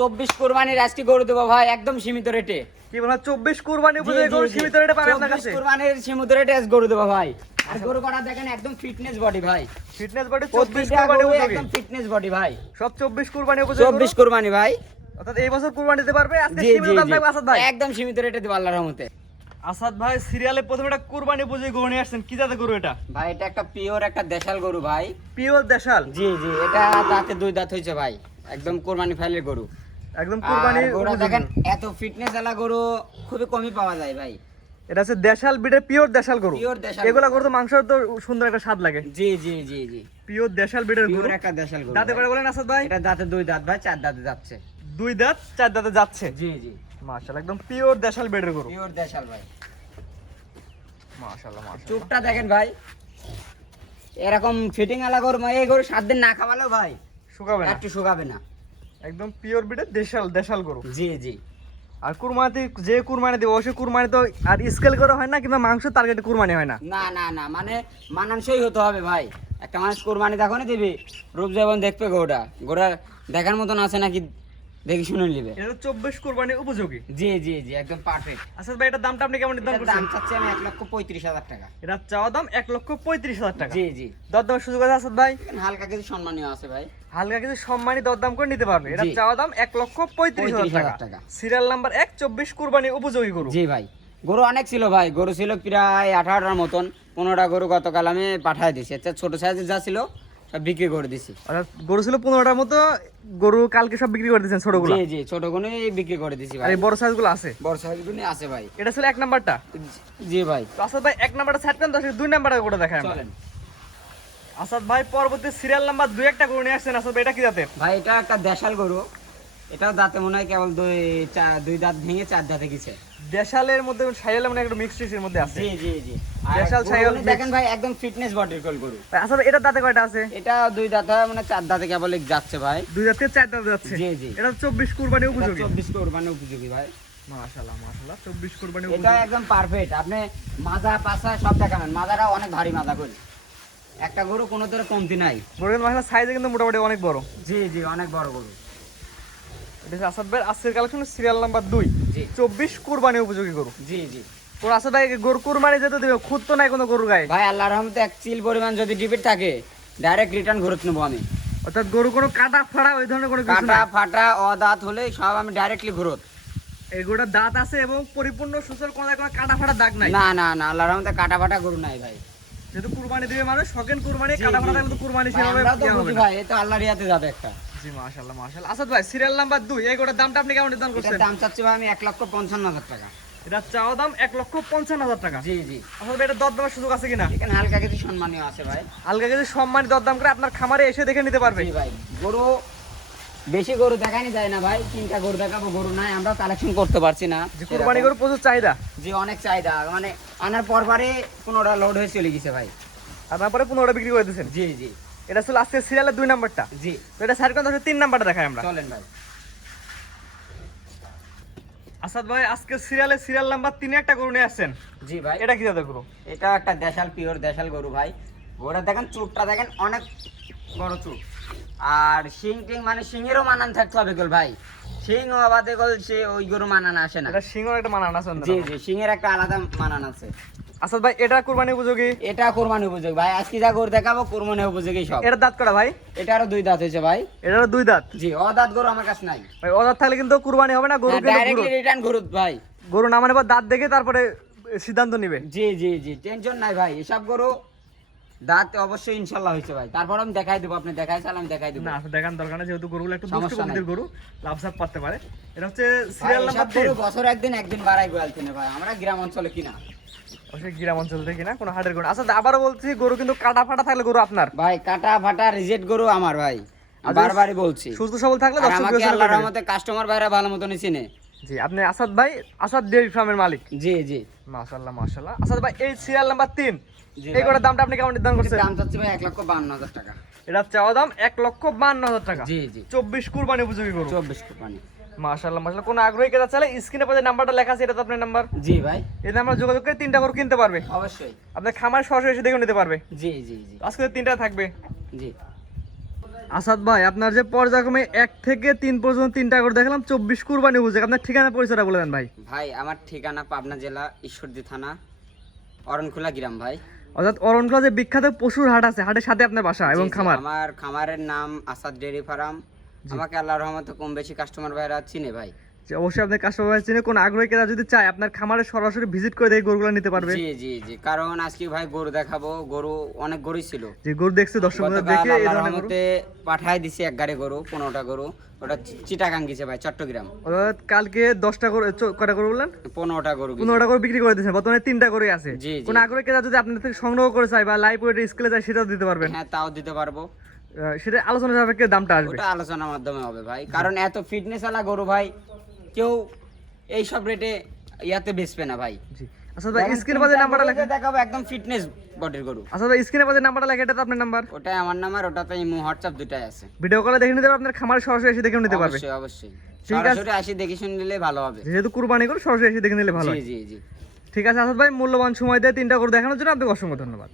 24 কুরবানির আজকে গরু দেবো ভাই একদম সীমিত রেটে। কি বলেন 24 কুরবানি উপযোগী গরু সীমিত রেটে পাবেন আপনার কাছে? 24 কুরবানির সীমিত রেটে আজ গরু দেবো ভাই। আর গরু কটা দেখেন একদম ফিটনেস বডি ভাই। ফিটনেস বডি 24 কুরবানি উপযোগী। একদম ফিটনেস বডি ভাই। সব 24 কুরবানি উপযোগী। 24 কুরবানি ভাই। অর্থাৎ এই বছর কুরবানি দিতে পারবে আজকে সীমিত দাম থাকবে আসাদ ভাই। একদম সীমিত রেটে দেব আল্লাহর রহমতে। আসাদ ভাই সিরিয়ালে প্রথমে একটা কুরবানি উপযোগী গরু নিয়ে আসছেন, কি জাতের গরু এটা? ভাই এটা একটা পিওর একটা দেশাল গরু ভাই। পিওর দেশাল? জি জি, এটা দাঁতে 2 দাঁত হইছে ভাই। একদম কুরবানি ফাইলের গরু। একদম কুরবানি গরু দেখেন এত ফিটনেস वाला গরু খুবই কমই পাওয়া যায় ভাই। এটা হচ্ছে দেশাল বিটের পিওর দেশাল গরু। পিওর দেশাল। এগুলা গরু তো মাংস তো সুন্দর একটা স্বাদ লাগে। জি জি জি জি, পিওর দেশাল বিটের গরু। পিওর একটা দেশাল গরু। দাঁতে করে বলেন আসাদ ভাই? এটা দাঁতে 2 দাঁত ভাই, 4 দাঁতে যাচ্ছে। 2 দাঁত 4 দাঁতে যাচ্ছে। জি জি, মাশাআল্লাহ একদম পিওর দেশাল বিটের গরু। পিওর দেশাল ভাই। মাশাআল্লাহ মাশাআল্লাহ। চুপটা দেখেন ভাই, এরকম ফিটিং वाला গরু এই গরু 7 দিন না খাওয়ালেও ভাই শুকাবে না, একটু শুকাবে না। একদম পিওর বিটের দেশাল গরু। জি জি। আর কুরবানিতে যে কুরবানি দেব অবশ্যই কুরবানি তো আর স্কেল করা হয় না কিংবা মাংস টার্গেটে কুরবানি হয় না। না না না, মানে মানানসই হতে হবে ভাই। একটা মানুষ কুরবানি দেখো না দিবি, রূপ যেমন দেখবে গরুটা, গরুটা দেখার মতন আছে নাকি দেখি শুনে নিবে। এটা 24 কুরবানি উপযোগী। জি জি জি, একদম পারফেক্ট। আচ্ছা ভাই এটার দামটা আপনি কেমন দাম এটার করছেন? দাম চাচ্ছি আমি 1,35,000 টাকা। এটা চাওয়া দাম 1,35,000 টাকা। জি জি, দরদামের সুযোগ আছে আসাদ ভাই? এখানে হালকা কিছু সম্মানীয় আছে ভাই। হালকা কিছু সম্মানী দরদাম করে নিতে পারবে। এটা জি। চাওয়া দাম 1,35,000 টাকা। সিরিয়াল নাম্বার 1, 24 কুরবানি উপযোগী গরু। জি ভাই, গরু অনেক ছিল ভাই, গরু ছিল প্রায় 18টার মতন। 15টা গরু গতকাল আমি পাঠায় দিছি। আচ্ছা ছোট সাইজের যা ছিল সব বিক্রি করে দিছি। অর্থাৎ গরু ছিল 15টার মতো, গরু কালকে সব বিক্রি করে দিয়েছেন ছোটগুলো? জি জি, ছোটগুলো বিক্রি করে দিছি আর ভাই। এই বড় সাইজগুলো আছে? বড় সাইজগুলো আছে ভাই। এটা ছিল 1 নাম্বারটা? জি ভাই। তো আসাদ ভাই 1 নাম্বারটা ছাড় করেন, 2 নাম্বারটা করে দেখায় আমরা। চলেন আসাদ ভাই পরবর্তী সিরিয়াল নাম্বার 2 একটা গরু নিয়ে আসছেন। আসাদ ভাই এটা কি জাতের? ভাই, এটা একটা দেশাল গরু। এটাও দাঁতে মনে হয় কেবল 2 দাঁত ভেঙে 4 দাঁতে গেছে। দেশালের মধ্যে শাইয়াল মানে একটা মিক্সড মধ্যে আছে। জি জি জি, দেশাল ছাগল দেখেন ভাই, একদম ফিটনেস বডির গরু। আসাদ ভাই এটা দাঁতে কয়টা আছে? এটা 2 দাঁত হয়, মানে 4 দাঁতে কেবল যাচ্ছে ভাই। 2 দাঁতে 4 দাঁতে যাচ্ছে। জি জি, এটা 24 কুরবানি উপযোগী। 24 কুরবানি উপযোগী ভাই। মাশাআল্লাহ মাশাআল্লাহ, 24 কুরবানি এটা উপযোগী। একদম পারফেক্ট। আপনি মাজা পাছা সব দেখাবেন, মাজাটা অনেক ভারী মাজা করে। একটা গরু কোনো ধরে কমতি নাই। গরুর মাশাআল্লাহ সাইজে কিন্তু মোটামুটি অনেক বড়। জি জি, অনেক বড় গরু। এটা আসাদ ভাই আজকের কালেকশন সিরিয়াল নাম্বার 2, জি 24 কুরবানি উপযোগী গরু। জি জি কোন আসাদ ভাই গরু কুরবানি যেতে দিবে, খুদ তো নাই কোনো গরুর গায়ে? ভাই, আল্লাহর রহমতে এক চিল পরিমাণ যদি ডিবিট থাকে ডাইরেক্ট রিটার্ন ঘুরত নেবো আমি। অর্থাৎ গরু কোনো কাটা ফাড়া ওই ধরনের কোনো কিছু কাটা না? ফাটা অদাঁত হলে সব আমি ডাইরেক্টলি ঘুরত। এই গরুটার দাঁত আছে এবং পরিপূর্ণ সুস্থর, কোনো কাটা ফাটা দাগ নাই? না না না, আল্লাহর রহমতে কাটা ফাটা গরু নাই ভাই। যেহেতু কুরবানি দিবে মানুষ, শখেন কুরবানি, জি, কাটা জি, ফাটা থাকলে তো কুরবানি ভাই, সেভাবে আমরাও তো ইয়ে হবে বুঝি না। ভাই, এই তো আল্লাহর ইয়াতে যাবে একটা। জি মাশাআল্লাহ মাশাআল্লাহ। আসাদ ভাই সিরিয়াল নাম্বার 2 এই গরুটার দামটা আপনি কেমন নির্ধারণ এটার করছেন? দাম চাচ্ছি ভাই আমি 1,55,000 টাকা। এটা চাওয়া দাম 1,55,000 টাকা। জি জি, আসাদ ভাই এটা দরদামের সুযোগ আছে কিনা? এখানে হালকা কিছু সম্মানীয় আছে ভাই। হালকা কিছু সম্মানী দরদাম করে আপনার খামারে এসে দেখে নিতে পারবে? জি ভাই, গরু বেশি গরু দেখানি যায় না ভাই। 3টা গরু দেখাবো, গরু নাই, আমরা কালেকশন করতে পারছি না। যে কুরবানি গরু প্রচুর চাহিদা। জি, অনেক চাহিদা, মানে আনার পরবারে 15টা লোড হয়ে চলে গেছে ভাই। আর তারপরে 15টা বিক্রি করে দিয়েছেন? জি জি এটা ছিল আজকে সিরিয়ালের 2 নাম্বারটা। জি, তো এটা সাইড কোন 3 নাম্বারটা দেখাই আমরা। চলেন ভাই। আসাদ ভাই আজকে সিরিয়াল নাম্বার 3 একটা গরু নিয়ে আসছেন। জি ভাই, এটা কি জাতের গরু? এটা একটা দেশাল, পিওর দেশাল গরু ভাই। গরুটা দেখেন, চুটটা দেখেন, অনেক বড় চুট। আর শিং টিং, মানে শিঙেরও মানান থাকতে হবে গোল ভাই। শিং আবাদে গোল সে ওই গরু মানান আসে না। এটা সিংহ একটা মানান আছে। জি জি, শিঙের একটা আলাদা মানান আছে। আসাদ ভাই এটা কুরবানি উপযোগী? এটা কোরবানি উপযোগী ভাই। আজকে যা গরু দেখাবো কোরবানি উপযোগী সব। এটা দাঁত করা ভাই? এটারও 2 দাঁত হয়েছে ভাই। এটারও 2 দাঁত? জি, অদাঁত গরু আমার কাছে নাই ভাই অদাঁত থাকলে কিন্তু কুরবানি হবে না, গরু কিন্তু ডাইরেক্টলি রিটার্ন ঘুরুত ভাই। গরু না মানে দাঁত দেখে তারপরে সিদ্ধান্ত নিবে। জি জি জি, টেনশন নাই ভাই। এসব গরু দাঁত অবশ্যই ইনশাআল্লাহ হয়েছে ভাই। তারপর আমি দেখাই দেবো, আপনি দেখাই চাল আমি দেখাই দেবো। না দেখান দরকার না, যেহেতু গরুগুলো একটু দুষ্ট সমস্যা নাই। প্রকৃতির গরু, লাভসাপ পারতে পারে। এটা হচ্ছে ভাই, সিরিয়াল এসব নাম্বার গরু 3। বছর একদিন বাড়াই গোয়াল কিনে ভাই, আমরা গ্রাম অঞ্চলে কিনা। অবশ্যই গ্রাম অঞ্চল থেকে না, কোনো হাটের গরু। আচ্ছা আবারও বলছি, গরু কিন্তু কাটা ফাটা থাকলে গরু আপনার ভাই। কাটা ফাটা রিজেক্ট গরু আমার ভাই, আমি বারবারই বলছি। সুস্থ সবল থাকলে আর দর্শক আমাকে বিবেচনা আল্লাহর করবে। রহমতে কাস্টমার ভাইরা ভালো মতনই চিনে। জি, আপনি আসাদ ভাই, আসাদ ডেইরি ফার্মের মালিক। জি জি, মাশাআল্লাহ মাশাআল্লাহ। আসাদ ভাই এই সিরিয়াল নাম্বার 3 জি এই ভাই। গরুর দামটা আপনি কেমন নির্ধারণ করছেন? দাম চাচ্ছি ভাই 1,52,000 টাকা। এটা চাওয়া দাম 1,52,000 টাকা। জি জি, 24 কুরবানি উপযোগী গরু। 24 কোরবানি। মাশাআল্লাহ মাশাআল্লাহ। কোন আগ্রহী ক্রেতা চাইলে স্ক্রিনে পড়ে নাম্বারটা লেখা আছে, এটা তো আপনার নাম্বার। জি ভাই, এই নাম্বার যোগাযোগ করে 3টা গরু কিনতে পারবে। অবশ্যই। আপনার খামার সরাসরি এসে দেখে নিতে পারবে। জি জি জি আজকে 3টা থাকবে। জি। আসাদ ভাই আপনার যে পর্যায়ক্রমে 1 থেকে 3 পর্যন্ত 3টা গরু দেখলাম 24 কুরবানি উপযোগী, আপনার ঠিকানা পরিচয়টা বলে দেন ভাই। ভাই আমার ঠিকানা পাবনা জেলা ঈশ্বরদী থানা অরণখোলা গ্রাম ভাই। অর্থাৎ অরণখোলা যে বিখ্যাত পশুর হাট আছে, হাটের সাথে আপনার বাসা এবং জি, জি, খামার। আমার খামারের নাম আসাদ ডেইরি ফার্ম। আমাকে আল্লাহর রহমতে কম বেশি কাস্টমার ভাইরা চিনে ভাই। যে অবশ্যই আপনার কাস্টমার চিনে কোন আগ্রহী ক্রেতা যদি চায় আপনার খামারে সরাসরি ভিজিট করে দেখে গরুগুলো নিতে পারবে। জি জি জি, কারণ আজকে ভাই গরু দেখাবো, গরু অনেক গরুই ছিল। যে গরু দেখছে দর্শক গতকাল দেখে এই আল্লাহর ধরনের গরু। রহমতে পাঠায় দিছি এক গাড়ি গরু, 15টা গরু। ওটা চিটাগাং গেছে ভাই, চট্টগ্রাম। অর্থাৎ কালকে 10টা করে কয়টা করে বললেন? 15টা গরু গেছে। 15টা করে বিক্রি করে দিয়েছেন, বর্তমানে 3টা করে আছে। জি, জি। কোন আগ্রহী ক্রেতা যদি আপনাদের থেকে সংগ্রহ করে চায় বা লাইভ ওয়েট স্কেলে যায় সেটাও দিতে পারবেন। হ্যাঁ, তাও দিতে পারবো। সেটা আলোচনা সাপেক্ষে দামটা আসবে। ওটা আলোচনার মাধ্যমে হবে ভাই, কারণ এত ফিটনেস আলা গরু ভাই কেউ এই সব রেটে ইয়াতে বেচবে না ভাই। জি আচ্ছা ভাই, স্ক্রিনে বাজে নাম্বারটা লেখা। দেখাবো একদম ফিটনেস বডির গরু। আচ্ছা ভাই, স্ক্রিনে বাজে নাম্বারটা লেখা, এটা তো আপনার নাম্বার। ওটাই আমার নাম্বার, ওটাতে ইমো হোয়াটসঅ্যাপ দুটাই আছে। ভিডিও কলে দেখে নিতে পারবে, আপনার খামারে সরাসরি এসে দেখে নিতে পারবে। অবশ্যই অবশ্যই, ঠিক আছে। সরাসরি আসি দেখে শুনে নিলে ভালো হবে। যেহেতু কুরবানি করে সরাসরি এসে দেখে নিলে ভালো জি হয়। জি জি। ঠিক আছে আসাদ ভাই, মূল্যবান সময় দিয়ে 3টা গরু দেখানোর জন্য আপনাকে অসংখ্য ধন্যবাদ।